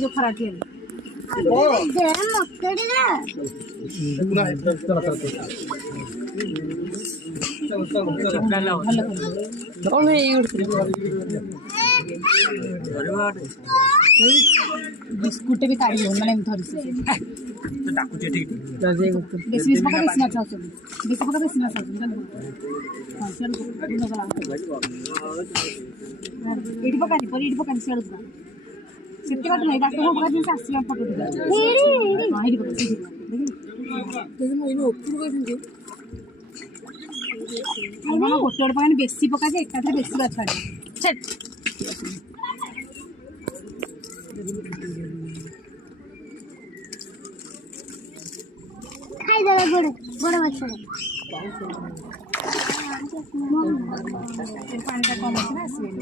जो खराब है बिस्कुट भी काढ़ी माने धरी तो डाकू जे ठीक बेसी पका बेसी ना चाहू बेसी पका बेसी ना चाहू हां चल एडी पका दी पर एडी पका चल सिटी बात नहीं डाक्टर को पका दिन आसी फोटो दिखा हां एडी पका देखो मैं इनो ऊपर को दिंदी मामा गोटे पका बेसी पका जे एकाथरे बेसी बात छाड़ चल खाई जरा बड़े बड़े मत छोड़ पानी का कम है ना इसलिए